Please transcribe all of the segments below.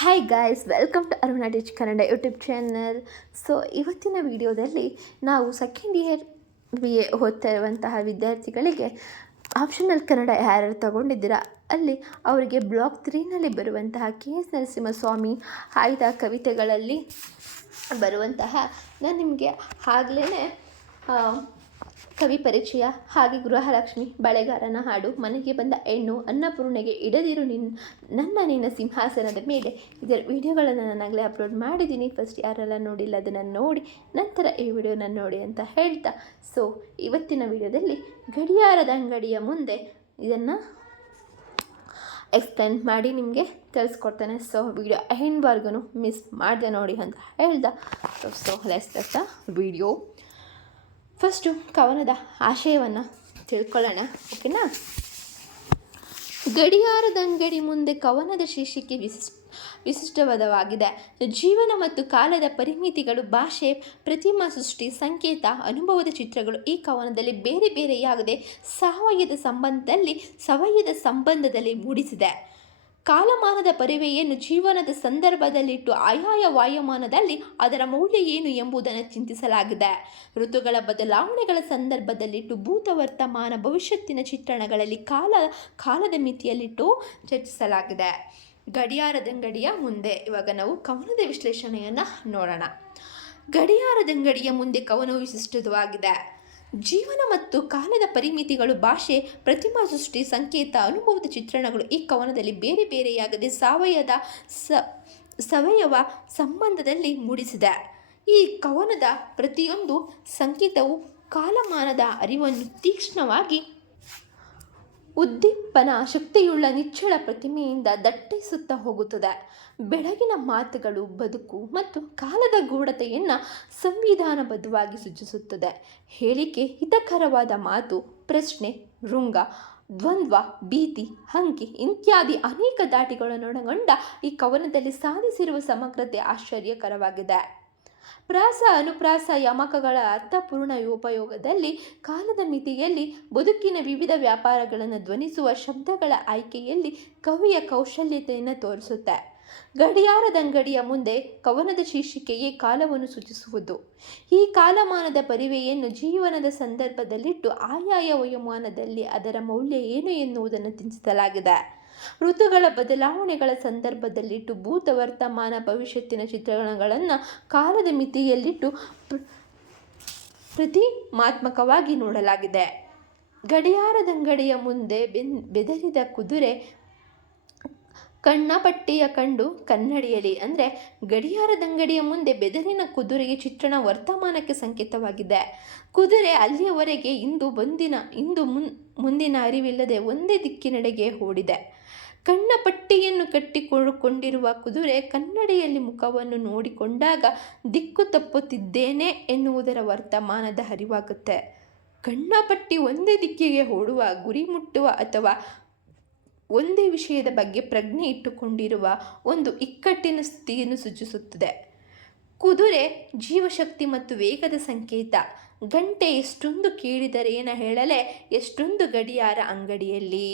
Hi guys, welcome to Aruna teach Kannada YouTube channel. So ಇವತ್ತಿನ ವಿಡಿಯೋದಲ್ಲಿ ನಾವು ಸೆಕೆಂಡ್ ಇಯರ್ BA ಓದ್ತಾ ಇರುವಂತಹ ವಿದ್ಯಾರ್ಥಿಗಳಿಗೆ ಆಪ್ಷನಲ್ ಕನ್ನಡ ಯಾರ್ಯಾರು ತಗೊಂಡಿದ್ದೀರಾ ಅಲ್ಲಿ ಅವರಿಗೆ ಬ್ಲಾಕ್ 3ನಲ್ಲಿ ಬರುವಂತಹ KS ನರಸಿಂಹಸ್ವಾಮಿ ಆಯ್ದ ಕವಿತೆಗಳಲ್ಲಿ ಬರುವಂತಹ ನಾನು ನಿಮಗೆ ಆಗಲೇ ಕವಿ ಪರಿಚಯ, ಹಾಗೆ ಗೃಹಲಕ್ಷ್ಮಿ, ಬಳೆಗಾರನ ಹಾಡು, ಮನೆಗೆ ಬಂದ ಹೆಣ್ಣು, ಅನ್ನಪೂರ್ಣೆಗೆ ಇಡದಿರು ನಿನ್ನ ಸಿಂಹಾಸನದ ಮೇಲೆ, ಇದರ ವಿಡಿಯೋಗಳನ್ನು ನಾನಾಗಲೇ ಅಪ್ಲೋಡ್ ಮಾಡಿದ್ದೀನಿ. ಫಸ್ಟ್ ಯಾರೆಲ್ಲ ನೋಡಿಲ್ಲ ಅದನ್ನು ನೋಡಿ ನಂತರ ಈ ವಿಡಿಯೋನ ನೋಡಿ ಅಂತ ಹೇಳ್ತಾ, ಸೊ ಇವತ್ತಿನ ವಿಡಿಯೋದಲ್ಲಿ ಗಡಿಯಾರದ ಅಂಗಡಿಯ ಮುಂದೆ ಇದನ್ನು ಎಕ್ಸ್ಪ್ಲೇನ್ ಮಾಡಿ ನಿಮಗೆ ತಿಳಿಸ್ಕೊಡ್ತಾನೆ. ಸೊ ವಿಡಿಯೋ ಎಂಡ್ವರೆಗೂ ಮಿಸ್ ಮಾಡಿದೆ ನೋಡಿ ಅಂತ ಹೇಳ್ದ. So let's start the video. First ಕವನದ ಆಶಯವನ್ನು ತಿಳ್ಕೊಳ್ಳೋಣ, ಓಕೆನಾ. ಗಡಿಯಾರದ ಅಂಗಡಿ ಮುಂದೆ ಕವನದ ಶೀರ್ಷಿಕೆ ವಿಶಿಷ್ಟವಾದವಾಗಿದೆ. ಜೀವನ ಮತ್ತು ಕಾಲದ ಪರಿಮಿತಿಗಳು, ಭಾಷೆ, ಪ್ರತಿಮಾ ಸೃಷ್ಟಿ, ಸಂಕೇತ, ಅನುಭವದ ಚಿತ್ರಗಳು ಈ ಕವನದಲ್ಲಿ ಬೇರೆ ಬೇರೆಯಾಗದೆ ಸವಯದ ಸಂಬಂಧದಲ್ಲಿ ಮೂಡಿಸಿದೆ. ಕಾಲಮಾನದ ಪರಿವೆಯನ್ನು ಜೀವನದ ಸಂದರ್ಭದಲ್ಲಿಟ್ಟು ಆಯಾಯ ವಾಯುಮಾನದಲ್ಲಿ ಅದರ ಮೌಲ್ಯ ಏನು ಎಂಬುದನ್ನು ಚಿಂತಿಸಲಾಗಿದೆ. ಋತುಗಳ ಬದಲಾವಣೆಗಳ ಸಂದರ್ಭದಲ್ಲಿಟ್ಟು ಭೂತ, ವರ್ತಮಾನ, ಭವಿಷ್ಯತ್ತಿನ ಚಿತ್ರಣಗಳಲ್ಲಿ ಕಾಲದ ಮಿತಿಯಲ್ಲಿಟ್ಟು ಚರ್ಚಿಸಲಾಗಿದೆ. ಗಡಿಯಾರದಂಗಡಿಯ ಮುಂದೆ ಇವಾಗ ನಾವು ಕವನದ ವಿಶ್ಲೇಷಣೆಯನ್ನು ನೋಡೋಣ. ಗಡಿಯಾರದಂಗಡಿಯ ಮುಂದೆ ಕವನವು ವಿಶಿಷ್ಟವಾಗಿದೆ. ಜೀವನ ಮತ್ತು ಕಾಲದ ಪರಿಮಿತಿಗಳು, ಭಾಷೆ, ಪ್ರತಿಮಾ ಸೃಷ್ಟಿ, ಸಂಕೇತ, ಅನುಭವದ ಚಿತ್ರಣಗಳು ಈ ಕವನದಲ್ಲಿ ಬೇರೆ ಬೇರೆಯಾಗದೆ ಸವಯವ ಸಂಬಂಧದಲ್ಲಿ ಮೂಡಿಸಿದೆ. ಈ ಕವನದ ಪ್ರತಿಯೊಂದು ಸಂಕೇತವು ಕಾಲಮಾನದ ಅರಿವನ್ನು ತೀಕ್ಷ್ಣವಾಗಿ ಉದ್ದೀಪನ ಶಕ್ತಿಯುಳ್ಳ ನಿಚ್ಚಳ ಪ್ರತಿಮೆಯಿಂದ ದಟ್ಟಿಸುತ್ತಾ ಹೋಗುತ್ತದೆ. ಬೆಳಗಿನ ಮಾತುಗಳು ಬದುಕು ಮತ್ತು ಕಾಲದ ಗೂಢತೆಯನ್ನು ಸಂವಿಧಾನಬದ್ಧವಾಗಿ ಸೂಚಿಸುತ್ತದೆ. ಹೇಳಿಕೆ, ಹಿತಕರವಾದ ಮಾತು, ಪ್ರಶ್ನೆ, ವೃಂಗ, ದ್ವಂದ್ವ, ಭೀತಿ, ಹಂಕಿ ಇತ್ಯಾದಿ ಅನೇಕ ದಾಟಿಗಳನ್ನೊಳಗೊಂಡ ಈ ಕವನದಲ್ಲಿ ಸಾಧಿಸಿರುವ ಸಮಗ್ರತೆ ಆಶ್ಚರ್ಯಕರವಾಗಿದೆ. ಪ್ರಾಸ, ಅನುಪ್ರಾಸ, ಯಮಕಗಳ ಅರ್ಥಪೂರ್ಣ ಉಪಯೋಗದಲ್ಲಿ, ಕಾಲದ ಮಿತಿಯಲ್ಲಿ, ಬದುಕಿನ ವಿವಿಧ ವ್ಯಾಪಾರಗಳನ್ನು ಧ್ವನಿಸುವ ಶಬ್ದಗಳ ಆಯ್ಕೆಯಲ್ಲಿ ಕವಿಯ ಕೌಶಲ್ಯತೆಯನ್ನು ತೋರಿಸುತ್ತೆ. ಗಡಿಯಾರದಂಗಡಿಯ ಮುಂದೆ ಕವನದ ಶೀರ್ಷಿಕೆಯೇ ಕಾಲವನ್ನು ಸೂಚಿಸುವುದು. ಈ ಕಾಲಮಾನದ ಪರಿವೆಯನ್ನು ಜೀವನದ ಸಂದರ್ಭದಲ್ಲಿಟ್ಟು ಆಯಾಯ ವಯೋಮಾನದಲ್ಲಿ ಅದರ ಮೌಲ್ಯ ಏನು ಎನ್ನುವುದನ್ನು ತಿಳಿಸಲಾಗಿದೆ. ಋತುಗಳ ಬದಲಾವಣೆಗಳ ಸಂದರ್ಭದಲ್ಲಿಟ್ಟು ಭೂತ, ವರ್ತಮಾನ, ಭವಿಷ್ಯತ್ತಿನ ಚಿತ್ರಣಗಳನ್ನು ಕಾಲದ ಮಿತಿಯಲ್ಲಿಟ್ಟು ಪ್ರತಿಮಾತ್ಮಕವಾಗಿ ನೋಡಲಾಗಿದೆ. ಗಡಿಯಾರದಂಗಡಿಯ ಮುಂದೆ ಬೆದರಿದ ಕುದುರೆ ಕಣ್ಣಪಟ್ಟಿಯ ಕಂಡು ಕನ್ನಡಿಯಲಿ. ಅಂದರೆ ಗಡಿಯಾರದಂಗಡಿಯ ಮುಂದೆ ಬೆದರಿನ ಕುದುರೆಯ ಚಿತ್ರಣ ವರ್ತಮಾನಕ್ಕೆ ಸಂಕೇತವಾಗಿದೆ. ಕುದುರೆ ಅಲ್ಲಿಯವರೆಗೆ ಮುಂದಿನ ಅರಿವಿಲ್ಲದೆ ಒಂದೇ ದಿಕ್ಕಿನೆಡೆಗೆ ಓಡಿದೆ. ಕಣ್ಣಪಟ್ಟಿಯನ್ನು ಕಟ್ಟಿಕೊಂಡಿರುವ ಕುದುರೆ ಕನ್ನಡಿಯಲ್ಲಿ ಮುಖವನ್ನು ನೋಡಿಕೊಂಡಾಗ ದಿಕ್ಕು ತಪ್ಪುತ್ತಿದ್ದೇನೆ ಎನ್ನುವುದರ ವರ್ತಮಾನದ ಅರಿವಾಗುತ್ತೆ. ಕಣ್ಣಪಟ್ಟಿ ಒಂದೇ ದಿಕ್ಕಿಗೆ ಓಡುವ, ಗುರಿ ಮುಟ್ಟುವ ಅಥವಾ ಒಂದೇ ವಿಷಯದ ಬಗ್ಗೆ ಪ್ರಜ್ಞೆ ಇಟ್ಟುಕೊಂಡಿರುವ ಒಂದು ಇಕ್ಕಟ್ಟಿನ ಸ್ಥಿತಿಯನ್ನು ಸೂಚಿಸುತ್ತದೆ. ಕುದುರೆ ಜೀವಶಕ್ತಿ ಮತ್ತು ವೇಗದ ಸಂಕೇತ. ಗಂಟೆ ಎಷ್ಟೊಂದು ಕೇಳಿದರೇನ ಹೇಳಲೆ, ಎಷ್ಟೊಂದು ಗಡಿಯಾರ ಅಂಗಡಿಯಲ್ಲಿ.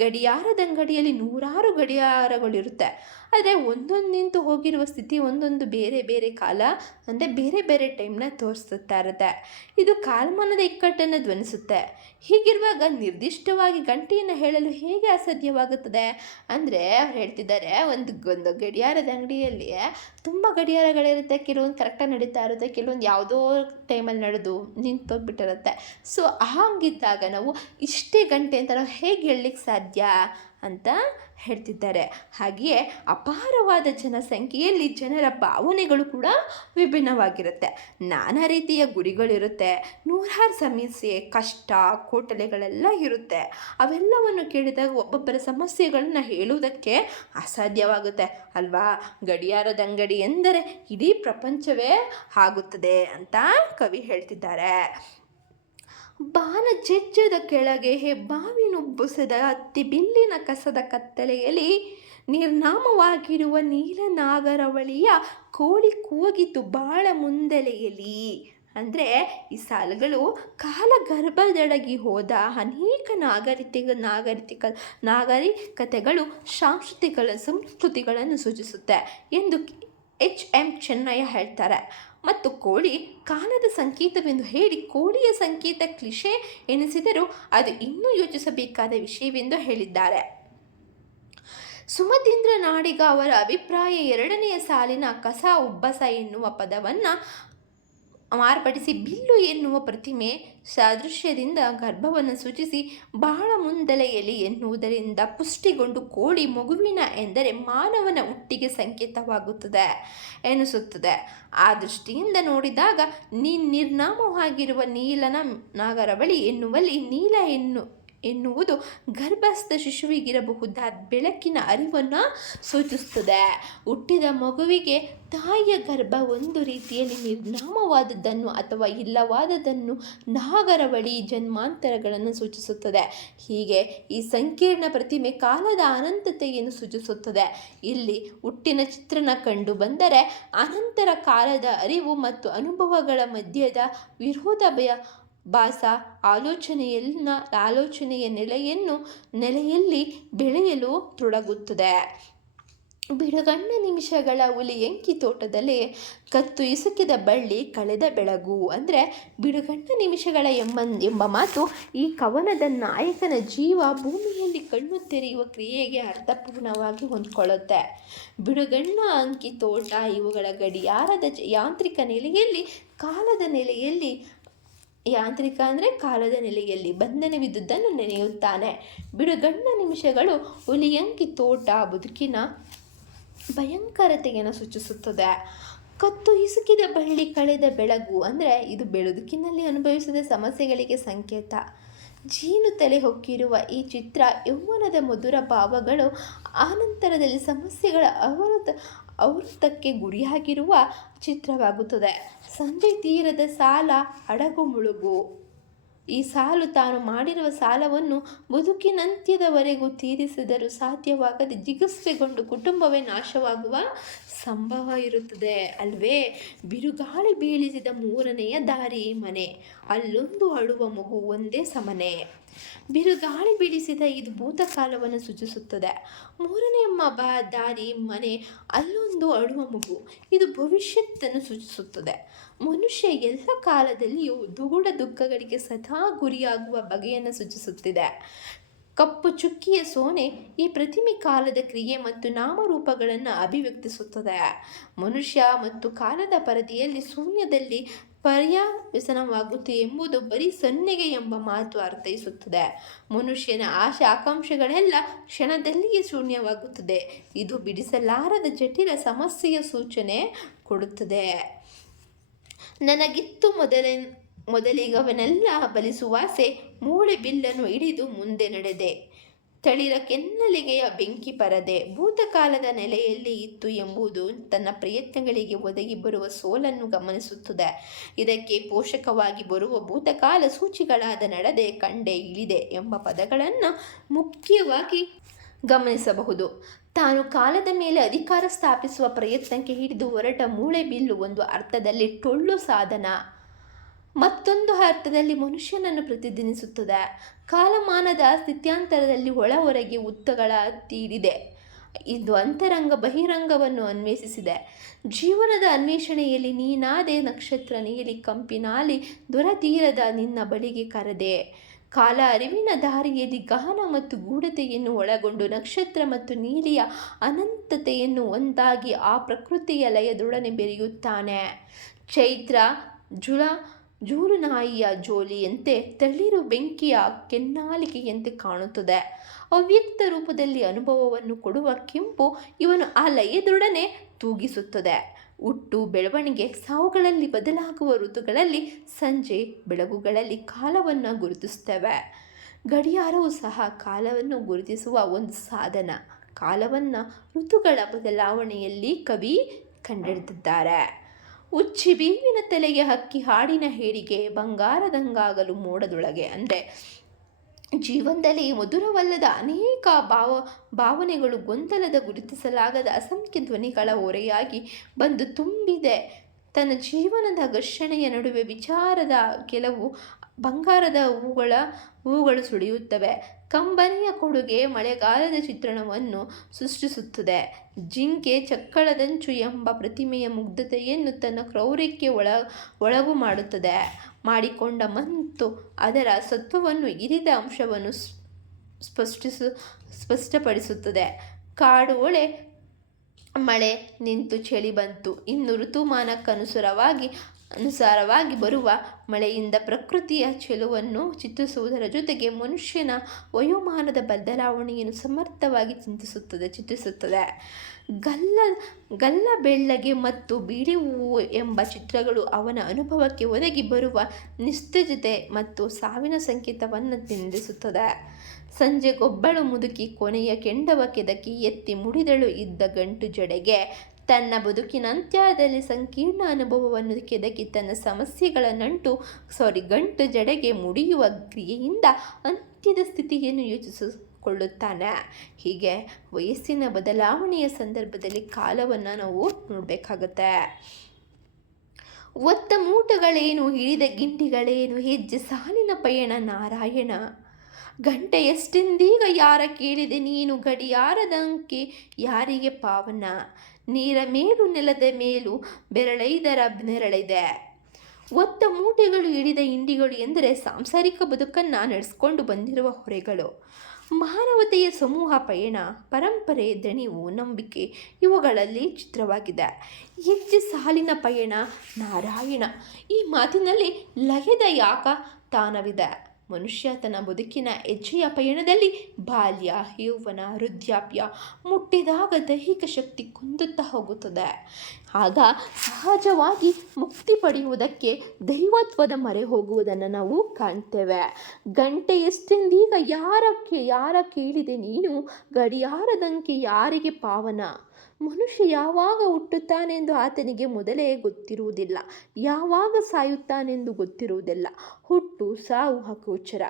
ಗಡಿಯಾರದಂಗಡಿಯಲ್ಲಿ ನೂರಾರು ಗಡಿಯಾರಗಳಿರುತ್ತೆ. ಆದರೆ ಒಂದೊಂದು ನಿಂತು ಹೋಗಿರುವ ಸ್ಥಿತಿ ಒಂದೊಂದು ಬೇರೆ ಬೇರೆ ಕಾಲ, ಅಂದರೆ ಬೇರೆ ಬೇರೆ ಟೈಮ್ನ ತೋರಿಸುತ್ತಾ ಇರುತ್ತೆ. ಇದು ಕಾಲಮಾನದ ಇಕ್ಕಟ್ಟನ್ನು ಧ್ವನಿಸುತ್ತೆ. ಹೀಗಿರುವಾಗ ನಿರ್ದಿಷ್ಟವಾಗಿ ಗಂಟೆಯನ್ನು ಹೇಳಲು ಹೇಗೆ ಅಸಾಧ್ಯವಾಗುತ್ತದೆ? ಅಂದರೆ ಅವ್ರು ಹೇಳ್ತಿದ್ದಾರೆ, ಒಂದು ಗಡಿಯಾರದ ಅಂಗಡಿಯಲ್ಲಿ ತುಂಬ ಗಡಿಯಾರಗಳಿರುತ್ತೆ. ಕೆಲವೊಂದು ಕರೆಕ್ಟಾಗಿ ನಡೀತಾ ಇರುತ್ತೆ, ಕೆಲವೊಂದು ಯಾವುದೋ ಟೈಮಲ್ಲಿ ನಡೆದು ನಿಂತೋಗ್ಬಿಟ್ಟಿರುತ್ತೆ. ಸೊ ಹಾಗಿದ್ದಾಗ ನಾವು ಇಷ್ಟೇ ಗಂಟೆ ಅಂತ ನಾವು ಹೇಗೆ ಹೇಳಲಿಕ್ಕೆ ಸಾಧ್ಯ ಅಂತ ಹೇಳ್ತಿದ್ದಾರೆ. ಹಾಗೆಯೇ ಅಪಾರವಾದ ಜನಸಂಖ್ಯೆಯಲ್ಲಿ ಜನರ ಭಾವನೆಗಳು ಕೂಡ ವಿಭಿನ್ನವಾಗಿರುತ್ತೆ. ನಾನಾ ರೀತಿಯ ಗುರಿಗಳಿರುತ್ತೆ, ನೂರಾರು ಸಮಸ್ಯೆ, ಕಷ್ಟ, ಕೋಟಲೆಗಳೆಲ್ಲ ಇರುತ್ತೆ. ಅವೆಲ್ಲವನ್ನು ಕೇಳಿದಾಗ ಒಬ್ಬೊಬ್ಬರ ಸಮಸ್ಯೆಗಳನ್ನು ಹೇಳುವುದಕ್ಕೆ ಅಸಾಧ್ಯವಾಗುತ್ತೆ ಅಲ್ವಾ. ಗಡಿಯಾರದಂಗಡಿ ಎಂದರೆ ಇಡೀ ಪ್ರಪಂಚವೇ ಆಗುತ್ತದೆ ಅಂತ ಕವಿ ಹೇಳ್ತಿದ್ದಾರೆ. ಬಾನ ಜಜ್ಜದ ಕೆಳಗೆ ಹೆಬ್ಬಾವಿನುಬ್ಬುಸದ ಹತ್ತಿ ಬಿಲ್ಲಿನ ಕಸದ ಕತ್ತಲೆಯಲ್ಲಿ ನಿರ್ನಾಮವಾಗಿರುವ ನೀಲನಾಗರವಳಿಯ ಕೋಳಿ ಕೂಗಿತು ಬಾಳ ಮುಂದೆಲೆಯಲಿ ಅಂದರೆ ಈ ಸಾಲುಗಳು ಕಾಲಗರ್ಭದೊಳಗೆ ಹೋದ ಅನೇಕ ನಾಗರಿಕತೆಗಳು ಸಂಸ್ಕೃತಿಗಳನ್ನು ಸೂಚಿಸುತ್ತೆ ಎಂದು H.M. ಚೆನ್ನಯ್ಯ ಹೇಳ್ತಾರೆ. ಮತ್ತು ಕೋಳಿ ಕಾಲದ ಸಂಕೇತವೆಂದು ಹೇಳಿ ಕೋಳಿಯ ಸಂಕೇತ ಕ್ಲಿಷೆ ಎನಿಸಿದರೂ ಅದು ಇನ್ನೂ ಯೋಚಿಸಬೇಕಾದ ವಿಷಯವೆಂದು ಹೇಳಿದ್ದಾರೆ. ಸುಮತೀಂದ್ರ ನಾಡಿಗ ಅವರ ಅಭಿಪ್ರಾಯ ಎರಡನೆಯ ಸಾಲಿನ ಕಸ ಉಬ್ಬಸ ಎನ್ನುವ ಪದವನ್ನು ಮಾರ್ಪಡಿಸಿ ಬಿಲ್ಲು ಎನ್ನುವ ಪ್ರತಿಮೆ ಸಾದೃಶ್ಯದಿಂದ ಗರ್ಭವನ್ನು ಸೂಚಿಸಿ ಬಹಳ ಮುಂದಲೆಯಲ್ಲಿ ಎನ್ನುವುದರಿಂದ ಪುಷ್ಟಿಗೊಂಡು ಕೋಳಿ ಮಗುವಿನ ಎಂದರೆ ಮಾನವನ ಹುಟ್ಟಿಗೆ ಸಂಕೇತವಾಗುತ್ತದೆ ಎನಿಸುತ್ತದೆ. ಆ ದೃಷ್ಟಿಯಿಂದ ನೋಡಿದಾಗ ನಿರ್ನಾಮವಾಗಿರುವ ನೀಲನ ನಾಗರವಳಿ ಎನ್ನುವಲ್ಲಿ ನೀಲ ಎನ್ನುವುದು ಗರ್ಭಸ್ಥ ಶಿಶುವಿಗಿರಬಹುದಾದ ಬೆಳಕಿನ ಅರಿವನ್ನು ಸೂಚಿಸುತ್ತದೆ. ಹುಟ್ಟಿದ ಮಗುವಿಗೆ ತಾಯಿಯ ಗರ್ಭ ಒಂದು ರೀತಿಯಲ್ಲಿ ನಿರ್ನಾಮವಾದದ್ದನ್ನು ಅಥವಾ ಇಲ್ಲವಾದದ್ದನ್ನು ನಾಗರವಳಿ ಜನ್ಮಾಂತರಗಳನ್ನು ಸೂಚಿಸುತ್ತದೆ. ಹೀಗೆ ಈ ಸಂಕೀರ್ಣ ಪ್ರತಿಮೆ ಕಾಲದ ಅನಂತತೆಯನ್ನು ಸೂಚಿಸುತ್ತದೆ. ಇಲ್ಲಿ ಹುಟ್ಟಿನ ಚಿತ್ರಣ ಕಂಡು ಬಂದರೆ ಅನಂತರ ಕಾಲದ ಅರಿವು ಮತ್ತು ಅನುಭವಗಳ ಮಧ್ಯದ ಭಾಸ ಆಲೋಚನೆಯ ನೆಲೆಯಲ್ಲಿ ಬೆಳೆಯಲು ತೊಡಗುತ್ತದೆ. ಬಿಡುಗಣ್ಣ ನಿಮಿಷಗಳ ಹುಲಿಯಂಕಿ ತೋಟದಲ್ಲಿ ಕತ್ತು ಇಸುಕಿದ ಬಳ್ಳಿ ಕಳೆದ ಬೆಳಗು ಅಂದರೆ ಬಿಡುಗಣ್ಣ ನಿಮಿಷಗಳ ಎಂಬ ಮಾತು ಈ ಕವನದ ನಾಯಕನ ಜೀವ ಭೂಮಿಯಲ್ಲಿ ಕಣ್ಣು ತೆರೆಯುವ ಕ್ರಿಯೆಗೆ ಅರ್ಥಪೂರ್ಣವಾಗಿ ಹೊಂದಿಕೊಳ್ಳುತ್ತೆ. ಬಿಡುಗಣ್ಣ ಅಂಕಿ ತೋಟ ಇವುಗಳ ಗಡಿಯಾರದ ಯಾಂತ್ರಿಕ ನೆಲೆಯಲ್ಲಿ ಕಾಲದ ನೆಲೆಯಲ್ಲಿ ಬಂಧನವಿದ್ದುದನ್ನು ನೆನೆಯುತ್ತಾನೆ. ಬಿಡುಗಣ್ಣ ನಿಮಿಷಗಳು ಹುಲಿಯಂಕಿ ತೋಟ ಬದುಕಿನ ಭಯಂಕರತೆಯನ್ನು ಸೂಚಿಸುತ್ತದೆ. ಕತ್ತು ಹಿಸುಕಿದ ಬಳ್ಳಿ ಕಳೆದ ಬೆಳಗು ಅಂದರೆ ಇದು ಬದುಕಿನಲ್ಲಿ ಅನುಭವಿಸಿದ ಸಮಸ್ಯೆಗಳಿಗೆ ಸಂಕೇತ. ಜೀನು ತಲೆ ಹೊಕ್ಕಿರುವ ಈ ಚಿತ್ರ ಯೌವನದ ಮಧುರ ಭಾವಗಳು ಆನಂತರದಲ್ಲಿ ಸಮಸ್ಯೆಗಳ ಆವೃತ್ತಕ್ಕೆ ಗುರಿಯಾಗಿರುವ ಚಿತ್ರವಾಗುತ್ತದೆ. ಸಂಜೆ ತೀರದ ಸಾಲ ಹಡಗು ಮುಳುಗು. ಈ ಸಾಲು ತಾನು ಮಾಡಿರುವ ಸಾಲವನ್ನು ಬದುಕಿನಂತ್ಯದವರೆಗೂ ತೀರಿಸಿದರೂ ಸಾಧ್ಯವಾಗದೆ ಜಿಗುಪ್ಸೆಗೊಂಡು ಕುಟುಂಬವೇ ನಾಶವಾಗುವ ಸಂಭವ ಇರುತ್ತದೆ ಅಲ್ವೇ. ಬಿರುಗಾಳಿ ಬೀಳಿಸಿದ ಮೂರನೆಯ ದಾರಿ ಮನೆ, ಅಲ್ಲೊಂದು ಅಳುವ ಮಗು ಒಂದೇ ಸಮನೆ. ಬಿರುಗಾಳಿ ಬೀಳಿಸಿದ ಇದು ಭೂತಕಾಲವನ್ನು ಸೂಚಿಸುತ್ತದೆ. ಮೂರನೆಯ ದಾರಿ ಮನೆ, ಅಲ್ಲೊಂದು ಅಳುವ ಮಗು ಇದು ಭವಿಷ್ಯತ್ತನ್ನು ಸೂಚಿಸುತ್ತದೆ. ಮನುಷ್ಯ ಎಲ್ಲ ಕಾಲದಲ್ಲಿಯೂ ದುಗುಡ ದುಃಖಗಳಿಗೆ ಸದಾ ಗುರಿಯಾಗುವ ಬಗೆಯನ್ನು ಸೂಚಿಸುತ್ತಿದೆ. ಕಪ್ಪು ಚುಕ್ಕಿಯ ಸೋನೆ ಈ ಪ್ರತಿಮೆ ಕಾಲದ ಕ್ರಿಯೆ ಮತ್ತು ನಾಮರೂಪಗಳನ್ನು ಅಭಿವ್ಯಕ್ತಿಸುತ್ತದೆ. ಮನುಷ್ಯ ಮತ್ತು ಕಾಲದ ಪರಿಧಿಯಲ್ಲಿ ಶೂನ್ಯದಲ್ಲಿ ಪರ್ಯಾವಸನವಾಗುತ್ತೆ ಎಂಬುದು ಬರೀ ಸನ್ನೆಗೆ ಎಂಬ ಮಾತು ಅರ್ಥೈಸುತ್ತದೆ. ಮನುಷ್ಯನ ಆಶೆ ಆಕಾಂಕ್ಷೆಗಳೆಲ್ಲ ಕ್ಷಣದಲ್ಲಿಯೇ ಶೂನ್ಯವಾಗುತ್ತದೆ. ಇದು ಬಿಡಿಸಲಾರದ ಜಟಿಲ ಸಮಸ್ಯೆಯ ಸೂಚನೆ ಕೊಡುತ್ತದೆ. ನನಗಿತ್ತು ಮೊದಲಿಗವನ್ನೆಲ್ಲ ಬಲಿಸುವಾಸೆ, ಮೂಳೆ ಬಿಲ್ಲನ್ನು ಹಿಡಿದು ಮುಂದೆ ನಡೆದೆ. ತಳಿರ ಕೆನ್ನಲಿಗೆಯ ಬೆಂಕಿ ಪರದೆ ಭೂತಕಾಲದ ನೆಲೆಯಲ್ಲಿ ಇತ್ತು ಎಂಬುದು ತನ್ನ ಪ್ರಯತ್ನಗಳಿಗೆ ಒದಗಿ ಬರುವ ಸೋಲನ್ನು ಗಮನಿಸುತ್ತದೆ. ಇದಕ್ಕೆ ಪೋಷಕವಾಗಿ ಬರುವ ಭೂತಕಾಲ ಸೂಚಿಗಳಾದ ನಡೆದೆ, ಕಂಡೆ, ಇಳಿದೆ ಎಂಬ ಪದಗಳನ್ನು ಮುಖ್ಯವಾಗಿ ಗಮನಿಸಬಹುದು. ತಾನು ಕಾಲದ ಮೇಲೆ ಅಧಿಕಾರ ಸ್ಥಾಪಿಸುವ ಪ್ರಯತ್ನಕ್ಕೆ ಹಿಡಿದು ಹೊರಟ ಮೂಳೆ ಬಿಲ್ಲು ಒಂದು ಅರ್ಥದಲ್ಲಿ ಟೊಳ್ಳು ಸಾಧನ, ಮತ್ತೊಂದು ಅರ್ಥದಲ್ಲಿ ಮನುಷ್ಯನನ್ನು ಪ್ರತಿಧ್ವನಿಸುತ್ತದೆ. ಕಾಲಮಾನದ ಸ್ಥಿತ್ಯಾಂತರದಲ್ಲಿ ಒಳ ಹೊರಗೆ ಉತ್ತಗಳ ತೀಡಿದೆ. ಇದು ಅಂತರಂಗ ಬಹಿರಂಗವನ್ನು ಅನ್ವೇಷಿಸಿದೆ. ಜೀವನದ ಅನ್ವೇಷಣೆಯಲ್ಲಿ ನೀನಾದೆ ನಕ್ಷತ್ರ ನೀಲಿ ಕಂಪಿನಾಲಿ ದೊರತೀರದ ನಿನ್ನ ಬಳಿಗೆ ಕರೆದೆ. ಕಾಲ ಅರಿವಿನ ದಾರಿಯಲ್ಲಿ ಗಹನ ಮತ್ತು ಗೂಢತೆಯನ್ನು ಒಳಗೊಂಡು ನಕ್ಷತ್ರ ಮತ್ತು ನೀಲಿಯ ಅನಂತತೆಯನ್ನು ಒಂದಾಗಿ ಆ ಪ್ರಕೃತಿಯ ಲಯದೊಡನೆ ಬೆರೆಯುತ್ತಾನೆ. ಚೈತ್ರ ಜೂಲುನಾಯಿಯ ಜೋಲಿಯಂತೆ ತಳಿರು ಬೆಂಕಿಯ ಕೆನ್ನಾಲಿಕೆಯಂತೆ ಕಾಣುತ್ತದೆ. ಅವ್ಯಕ್ತ ರೂಪದಲ್ಲಿ ಅನುಭವವನ್ನು ಕೊಡುವ ಕೆಂಪು ಇವನು ಆ ಲಯದೊಡನೆ ತೂಗಿಸುತ್ತದೆ. ಹುಟ್ಟು, ಬೆಳವಣಿಗೆ, ಸಾವುಗಳಲ್ಲಿ ಬದಲಾಗುವ ಋತುಗಳಲ್ಲಿ ಸಂಜೆ ಬೆಳಗುಗಳಲ್ಲಿ ಕಾಲವನ್ನು ಗುರುತಿಸುತ್ತವೆ. ಗಡಿಯಾರವು ಸಹ ಕಾಲವನ್ನು ಗುರುತಿಸುವ ಒಂದು ಸಾಧನ. ಕಾಲವನ್ನು ಋತುಗಳ ಬದಲಾವಣೆಯಲ್ಲಿ ಕವಿ ಕಂಡಿಡಿದಿದ್ದಾರೆ. ಉಚ್ಚಿ ಬೇವಿನ ತಲೆಗೆ ಹಕ್ಕಿ ಹಾಡಿನ ಹೇಡಿಗೆ ಬಂಗಾರದಂಗಾಗಲು ಮೋಡದೊಳಗೆ. ಅಂದರೆ ಜೀವನದಲ್ಲಿ ಮಧುರವಲ್ಲದ ಅನೇಕ ಭಾವನೆಗಳು ಗೊಂದಲದ ಗುರುತಿಸಲಾಗದ ಅಸಂಖ್ಯ ಧ್ವನಿಗಳ ಹೊರೆಯಾಗಿ ಬಂದು ತುಂಬಿದೆ. ತನ್ನ ಜೀವನದ ಘರ್ಷಣೆಯ ನಡುವೆ ವಿಚಾರದ ಕೆಲವು ಬಂಗಾರದ ಹೂಗಳು ಸುಳಿಯುತ್ತವೆ. ಕಂಬನಿಯ ಕೊಡುಗೆ ಮಳೆಗಾಲದ ಚಿತ್ರಣವನ್ನು ಸೃಷ್ಟಿಸುತ್ತದೆ. ಜಿಂಕೆ ಚಕ್ಕಳದಂಚು ಎಂಬ ಪ್ರತಿಮೆಯ ಮುಗ್ಧತೆಯನ್ನು ತನ್ನ ಕ್ರೌರ್ಯಕ್ಕೆ ಒಳಗು ಮಾಡಿಕೊಂಡ ಮತ್ತು ಅದರ ಸತ್ವವನ್ನು ಇರಿದ ಅಂಶವನ್ನು ಸ್ಪಷ್ಟಪಡಿಸುತ್ತದೆ. ಕಾಡು ಒಳೆ ಮಳೆ ನಿಂತು ಚಳಿ ಬಂತು. ಇನ್ನು ಋತುಮಾನಕ್ಕನುಸಾರವಾಗಿ ಬರುವ ಮಳೆಯಿಂದ ಪ್ರಕೃತಿಯ ಚೆಲುವನ್ನು ಚಿತ್ರಿಸುವುದರ ಜೊತೆಗೆ ಮನುಷ್ಯನ ವಯೋಮಾನದ ಬದಲಾವಣೆಯನ್ನು ಸಮರ್ಥವಾಗಿ ಚಿತ್ರಿಸುತ್ತದೆ. ಗಲ್ಲ ಬೆಳ್ಳಗೆ ಮತ್ತು ಬಿಳಿ ಹೂವು ಎಂಬ ಚಿತ್ರಗಳು ಅವನ ಅನುಭವಕ್ಕೆ ಒದಗಿ ಬರುವ ನಿಸ್ತೇಜತೆ ಮತ್ತು ಸಾವಿನ ಸಂಕೇತವನ್ನು ನಿಂದಿಸುತ್ತದೆ. ಸಂಜೆ ಗೊಬ್ಬಳು ಮುದುಕಿ ಕೊನೆಯ ಕೆಂಡವ ಕೆದಕಿ ಎತ್ತಿ ಮುಡಿದಳು ಇದ್ದ ಗಂಟು ಜಡೆಗೆ. ತನ್ನ ಬದುಕಿನ ಅಂತ್ಯದಲ್ಲಿ ಸಂಕೀರ್ಣ ಅನುಭವವನ್ನು ಕೆದಕಿ ತನ್ನ ಸಮಸ್ಯೆಗಳ ಗಂಟು ಜಡೆಗೆ ಮುಡಿಯುವ ಕ್ರಿಯೆಯಿಂದ ಅಂತ್ಯದ ಸ್ಥಿತಿಯನ್ನು ಯೋಚಿಸಿಕೊಳ್ಳುತ್ತಾನೆ. ಹೀಗೆ ವಯಸ್ಸಿನ ಬದಲಾವಣೆಯ ಸಂದರ್ಭದಲ್ಲಿ ಕಾಲವನ್ನು ನಾವು ನೋಡಬೇಕಾಗತ್ತೆ. ಒತ್ತ ಮೂಟಗಳೇನು, ಹಿಡಿದ ಗಿಂಡಿಗಳೇನು, ಹೆಜ್ಜೆ ಸಾಲಿನ ಪಯಣ ನಾರಾಯಣ. ಗಂಟೆ ಎಷ್ಟೆಂದೀಗ ಯಾರ ಕೇಳಿದೆ ನೀನು, ಗಡಿಯಾರದಂಕೆ ಯಾರಿಗೆ ಪಾವನ. ನೀರ ಮೇಲು ನೆಲದ ಮೇಲು ಬೆರಳೈದರ ನೆರಳಿದೆ. ಒತ್ತ ಮೂಟೆಗಳು ಹಿಡಿದ ಹಿಂಡಿಗಳು ಎಂದರೆ ಸಾಂಸಾರಿಕ ಬದುಕನ್ನು ನಡೆಸಿಕೊಂಡು ಬಂದಿರುವ ಹೊರೆಗಳು. ಮಾನವತೆಯ ಸಮೂಹ ಪಯಣ, ಪರಂಪರೆ, ದಣಿವು, ನಂಬಿಕೆ ಇವುಗಳಲ್ಲಿ ಚಿತ್ರವಾಗಿದೆ. ಹೆಜ್ಜೆ ಸಾಲಿನ ಪಯಣ ನಾರಾಯಣ. ಈ ಮಾತಿನಲ್ಲಿ ಲಯದ ತಾನವಿದೆ. ಮನುಷ್ಯ ತನ್ನ ಬದುಕಿನ ಹೆಜ್ಜೆಯ ಪಯಣದಲ್ಲಿ ಬಾಲ್ಯ, ಯೌವನ, ವೃದ್ಧಾಪ್ಯ ಮುಟ್ಟಿದಾಗ ದೈಹಿಕ ಶಕ್ತಿ ಕುಂದುತ್ತಾ ಹೋಗುತ್ತದೆ. ಆಗ ಸಹಜವಾಗಿ ಮುಕ್ತಿ ಪಡೆಯುವುದಕ್ಕೆ ದೈವತ್ವದ ಮೊರೆ ಹೋಗುವುದನ್ನು ನಾವು ಕಾಣ್ತೇವೆ. ಗಂಟೆ ಎಷ್ಟೆಂದೀಗ ಯಾರ ಕೇಳಿದೆ ನೀನು, ಗಡಿಯಾರದಂಕೆ ಯಾರಿಗೆ ಪಾವನ. ಮನುಷ್ಯ ಯಾವಾಗ ಹುಟ್ಟುತ್ತಾನೆಂದು ಆತನಿಗೆ ಮೊದಲೇ ಗೊತ್ತಿರುವುದಿಲ್ಲ, ಯಾವಾಗ ಸಾಯುತ್ತಾನೆಂದು ಗೊತ್ತಿರುವುದಿಲ್ಲ. ಹುಟ್ಟು ಸಾವು ಅಗೋಚರ.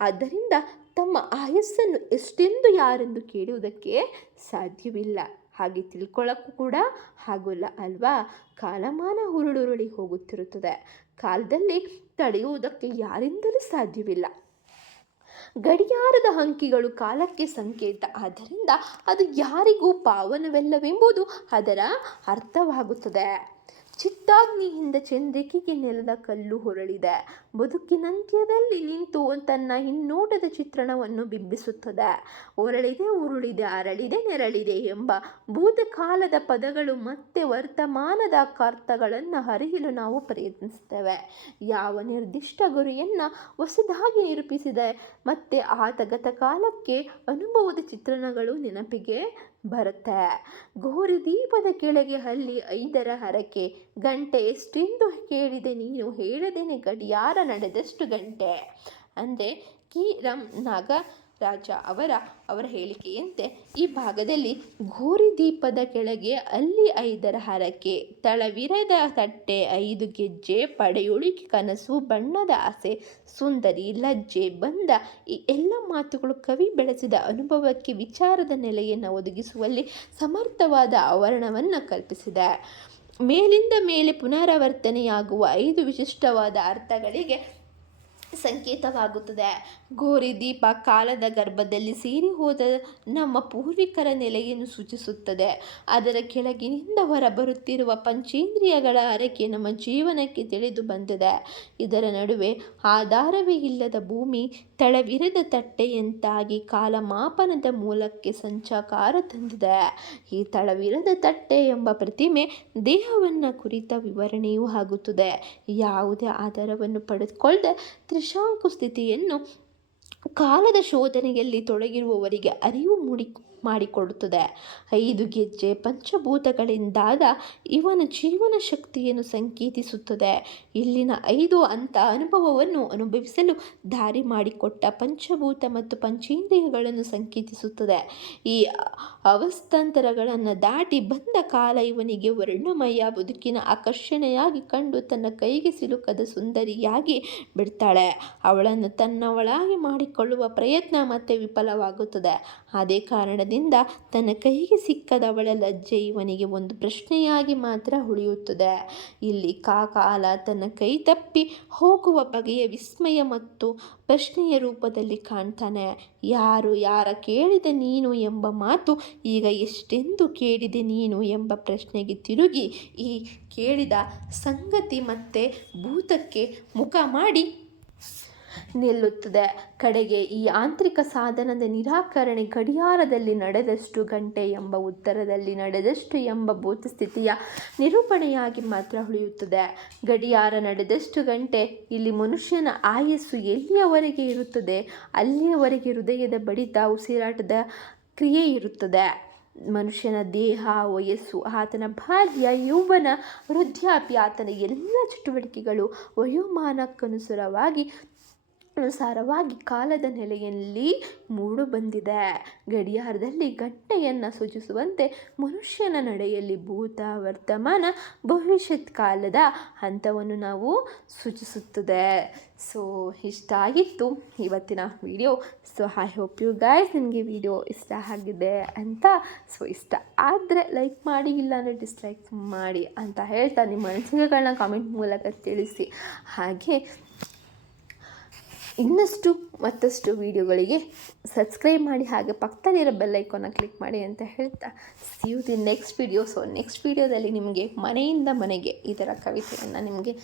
ಆದ್ದರಿಂದ ತಮ್ಮ ಆಯಸ್ಸನ್ನು ಎಷ್ಟೆಂದು ಯಾರೆಂದು ಕೇಳುವುದಕ್ಕೆ ಸಾಧ್ಯವಿಲ್ಲ, ಹಾಗೆ ತಿಳ್ಕೊಳ್ಳೋಕ್ಕೂ ಕೂಡ ಆಗೋಲ್ಲ ಅಲ್ವಾ. ಕಾಲಮಾನ ಉರುಳಿ ಹೋಗುತ್ತಿರುತ್ತದೆ. ಕಾಲದಲ್ಲಿ ತಡೆಯುವುದಕ್ಕೆ ಯಾರಿಂದಲೂ ಸಾಧ್ಯವಿಲ್ಲ. ಗಡಿಯಾರದ ಅಂಕಿಗಳು ಕಾಲಕ್ಕೆ ಸಂಕೇತ. ಆದ್ದರಿಂದ ಅದು ಯಾರಿಗೂ ಪಾವನವಲ್ಲವೆಂಬುದು ಅದರ ಅರ್ಥವಾಗುತ್ತದೆ. ಚಿತ್ತಾಗ್ನಿಯಿಂದ ಚಂದ್ರಿಕೆಗೆ ನೆಲದ ಕಲ್ಲು ಹೊರಳಿದೆ. ಬದುಕಿನಂತ್ಯದಲ್ಲಿ ನಿಂತು ತನ್ನ ಹಿನ್ನೋಟದ ಚಿತ್ರಣವನ್ನು ಬಿಂಬಿಸುತ್ತದೆ. ಹೊರಳಿದೆ, ಉರುಳಿದೆ, ಅರಳಿದೆ, ನೆರಳಿದೆ ಎಂಬ ಭೂತಕಾಲದ ಪದಗಳು ಮತ್ತೆ ವರ್ತಮಾನದ ಅರ್ಥಗಳನ್ನು ಅರಿಯಲು ನಾವು ಪ್ರಯತ್ನಿಸುತ್ತೇವೆ. ಯಾವ ನಿರ್ದಿಷ್ಟ ಗುರಿಯನ್ನು ಹೊಸದಾಗಿ ನಿರೂಪಿಸಿದೆ ಮತ್ತೆ ಆತ ಗತಕಾಲಕ್ಕೆ ಅನುಭವದ ಚಿತ್ರಣಗಳು ನೆನಪಿಗೆ ಬರುತ್ತೆ. ಗೋರಿ ದೀಪದ ಕೆಳಗೆ ಅಲ್ಲಿ 5ರ ಹರಕೆ. ಗಂಟೆ ಎಷ್ಟೆಂದು ಕೇಳಿದೆ ನೀನು, ಹೇಳದೇನೆ ಗಡಿಯಾರ ನಡೆದಷ್ಟು ಗಂಟೆ. ಅಂದರೆ ಕಿರಂ ನಾಗರಾಜ ಅವರ ಹೇಳಿಕೆಯಂತೆ ಈ ಭಾಗದಲ್ಲಿ ಗೋರಿ ದೀಪದ ಕೆಳಗೆ ಅಲ್ಲಿ 5ರ ಹರಕೆ, ತಳವಿರದ ತಟ್ಟೆ, 5 ಗೆಜ್ಜೆ, ಪಡೆಯುಳಿಕೆ ಕನಸು, ಬಣ್ಣದ ಆಸೆ, ಸುಂದರಿ, ಲಜ್ಜೆ, ಬಂಧ ಈ ಎಲ್ಲ ಮಾತುಗಳು ಕವಿ ಬೆಳೆಸಿದ ಅನುಭವಕ್ಕೆ ವಿಚಾರದ ನೆಲೆಯನ್ನು ಒದಗಿಸುವಲ್ಲಿ ಸಮರ್ಥವಾದ ಆವರಣವನ್ನು ಕಲ್ಪಿಸಿದೆ. ಮೇಲಿಂದ ಮೇಲೆ ಪುನರಾವರ್ತನೆಯಾಗುವ 5 ವಿಶಿಷ್ಟವಾದ ಅರ್ಥಗಳಿಗೆ ಸಂಕೇತವಾಗುತ್ತದೆ. ಗೋರಿ ದೀಪ ಕಾಲದ ಗರ್ಭದಲ್ಲಿ ಸೇರಿ ಹೋದ ನಮ್ಮ ಪೂರ್ವಿಕರ ನೆಲೆಯನ್ನು ಸೂಚಿಸುತ್ತದೆ. ಅದರ ಕೆಳಗಿನಿಂದ ಹೊರಬರುತ್ತಿರುವ ಪಂಚೇಂದ್ರಿಯಗಳ ಹರಕೆ ನಮ್ಮ ಜೀವನಕ್ಕೆ ತಿಳಿದು ಬಂದಿದೆ. ಇದರ ನಡುವೆ ಆಧಾರವೇ ಇಲ್ಲದ ಭೂಮಿ, ತಳವಿರದ ತಟ್ಟೆಯಂತಾಗಿ ಕಾಲಮಾಪನದ ಮೂಲಕ್ಕೆ ಸಂಚಕಾರ ತಂದಿದೆ. ಈ ತಳವಿರದ ತಟ್ಟೆ ಎಂಬ ಪ್ರತಿಮೆ ದೇಹವನ್ನು ಕುರಿತ ವಿವರಣೆಯೂ ಆಗುತ್ತದೆ. ಯಾವುದೇ ಆಧಾರವನ್ನು ಪಡೆದುಕೊಳ್ಳದೆ ತ್ರಿಶಂಕು ಸ್ಥಿತಿಯನ್ನು ಕಾಲದ ಶೋಧನೆಯಲ್ಲಿ ತೊಡಗಿರುವವರಿಗೆ ಅರಿವು ಮಾಡಿಕೊಡುತ್ತದೆ. 5 ಗೆಜ್ಜೆ ಪಂಚಭೂತಗಳಿಂದಾದ ಇವನ ಜೀವನ ಶಕ್ತಿಯನ್ನು ಸಂಕೇತಿಸುತ್ತದೆ. ಇಲ್ಲಿನ 5 ಹಂತ ಅನುಭವವನ್ನು ಅನುಭವಿಸಲು ದಾರಿ ಮಾಡಿಕೊಟ್ಟ ಪಂಚಭೂತ ಮತ್ತು ಪಂಚೇಂದ್ರಿಯಗಳನ್ನು ಸಂಕೇತಿಸುತ್ತದೆ. ಈ ಅವಸ್ಥಾಂತರಗಳನ್ನು ದಾಟಿ ಬಂದ ಕಾಲ ಇವನಿಗೆ ವರ್ಣಮಯ ಬದುಕಿನ ಆಕರ್ಷಣೆಯಾಗಿ ಕಂಡು ತನ್ನ ಕೈಗೆ ಸಿಲುಕದ ಸುಂದರಿಯಾಗಿ ಬಿಡ್ತಾಳೆ. ಅವಳನ್ನು ತನ್ನವಳಾಗಿ ಮಾಡಿಕೊಳ್ಳುವ ಪ್ರಯತ್ನ ಮತ್ತೆ ವಿಫಲವಾಗುತ್ತದೆ. ಅದೇ ಕಾರಣದಿಂದ ಕಾರಣದಿಂದ ತನ್ನ ಕೈಗೆ ಸಿಕ್ಕದವಳ ಲಜ್ಜೆ ಇವನಿಗೆ ಒಂದು ಪ್ರಶ್ನೆಯಾಗಿ ಮಾತ್ರ ಉಳಿಯುತ್ತದೆ. ಇಲ್ಲಿ ಕಾಕಾಲ ತನ್ನ ಕೈ ತಪ್ಪಿ ಹೋಗುವ ಬಗೆಯ ವಿಸ್ಮಯ ಮತ್ತು ಪ್ರಶ್ನೆಯ ರೂಪದಲ್ಲಿ ಕಾಣ್ತಾನೆ. ಯಾರ ಕೇಳಿದೆ ನೀನು ಎಂಬ ಮಾತು ಈಗ ಎಷ್ಟೆಂದು ಕೇಳಿದೆ ನೀನು ಎಂಬ ಪ್ರಶ್ನೆಗೆ ತಿರುಗಿ ಈ ಕೇಳಿದ ಸಂಗತಿ ಮತ್ತೆ ಭೂತಕ್ಕೆ ಮುಖ ಮಾಡಿ ನಿಲ್ಲುತ್ತದೆ. ಕಡೆಗೆ ಈ ಆಂತರಿಕ ಸಾಧನದ ನಿರಾಕರಣೆ ಗಡಿಯಾರದಲ್ಲಿ ನಡೆದಷ್ಟು ಗಂಟೆ ಎಂಬ ಉತ್ತರದಲ್ಲಿ ನಡೆದಷ್ಟು ಎಂಬ ಭೂತಸ್ಥಿತಿಯ ನಿರೂಪಣೆಯಾಗಿ ಮಾತ್ರ ಉಳಿಯುತ್ತದೆ. ಗಡಿಯಾರ ನಡೆದಷ್ಟು ಗಂಟೆ ಇಲ್ಲಿ ಮನುಷ್ಯನ ಆಯಸ್ಸು ಎಲ್ಲಿಯವರೆಗೆ ಇರುತ್ತದೆ ಅಲ್ಲಿಯವರೆಗೆ ಹೃದಯದ ಬಡಿತ, ಉಸಿರಾಟದ ಕ್ರಿಯೆ ಇರುತ್ತದೆ. ಮನುಷ್ಯನ ದೇಹ, ವಯಸ್ಸು, ಆತನ ಬಾಲ್ಯ, ಯೌವನ, ವೃದ್ಧಾಪ್ಯ, ಆತನ ಎಲ್ಲ ಚಟುವಟಿಕೆಗಳು ವಯೋಮಾನಕ್ಕನುಸಾರವಾಗಿ ಕಾಲದ ನೆಲೆಯಲ್ಲಿ ಮೂಡುಬಂದಿದೆ. ಗಡಿಯಾರದಲ್ಲಿ ಗಂಟೆಯನ್ನು ಸೂಚಿಸುವಂತೆ ಮನುಷ್ಯನ ನಡೆಯಲ್ಲಿ ಭೂತ, ವರ್ತಮಾನ, ಭವಿಷ್ಯತ್ ಕಾಲದ ಹಂತವನ್ನು ನಾವು ಸೂಚಿಸುತ್ತದೆ. ಸೊ ಇಷ್ಟ ಆಗಿತ್ತು ಇವತ್ತಿನ video. So I hope you guys ನಿಮಗೆ ವಿಡಿಯೋ ಇಷ್ಟ ಆಗಿದೆ ಅಂತ. ಸೊ ಇಷ್ಟ ಆದರೆ ಲೈಕ್ ಮಾಡಿ, ಇಲ್ಲಾಂದರೆ ಡಿಸ್ಲೈಕ್ ಮಾಡಿ ಅಂತ ಹೇಳ್ತಾ ನಿಮ್ಮ ಅನಿಸಿಕೆಗಳನ್ನ ಕಾಮೆಂಟ್ ಮೂಲಕ ತಿಳಿಸಿ. ಹಾಗೆ ಇನ್ನಷ್ಟು ಮತ್ತಷ್ಟು ವೀಡಿಯೋಗಳಿಗೆ ಸಬ್ಸ್ಕ್ರೈಬ್ ಮಾಡಿ, ಹಾಗೆ ಪಕ್ಕದಲ್ಲಿರೋ ಬೆಲ್ ಐಕಾನ್ನ ಕ್ಲಿಕ್ ಮಾಡಿ ಅಂತ ಹೇಳ್ತಾ see you the next video. So next ವಿಡಿಯೋದಲ್ಲಿ ನಿಮಗೆ ಮನೆಯಿಂದ ಮನೆಗೆ ಇದರ ಕವಿತೆಯನ್ನು ನಿಮಗೆ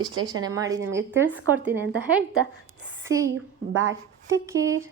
ವಿಶ್ಲೇಷಣೆ ಮಾಡಿ ನಿಮಗೆ ತಿಳಿಸ್ಕೊಡ್ತೀನಿ ಅಂತ ಹೇಳ್ತಾ see you, bye, take care.